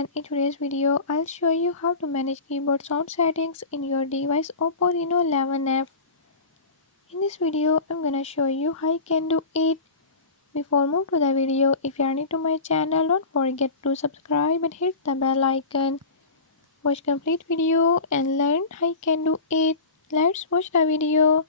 everyone, in today's video I'll show you how to manage keyboard sound settings in your device Oppo Reno 11F. In this video I'm gonna show you how you can do it. Before move to the video, if you are new to my channel, don't forget to subscribe and hit the bell icon. Watch complete video and learn how you can do it. Let's watch the video.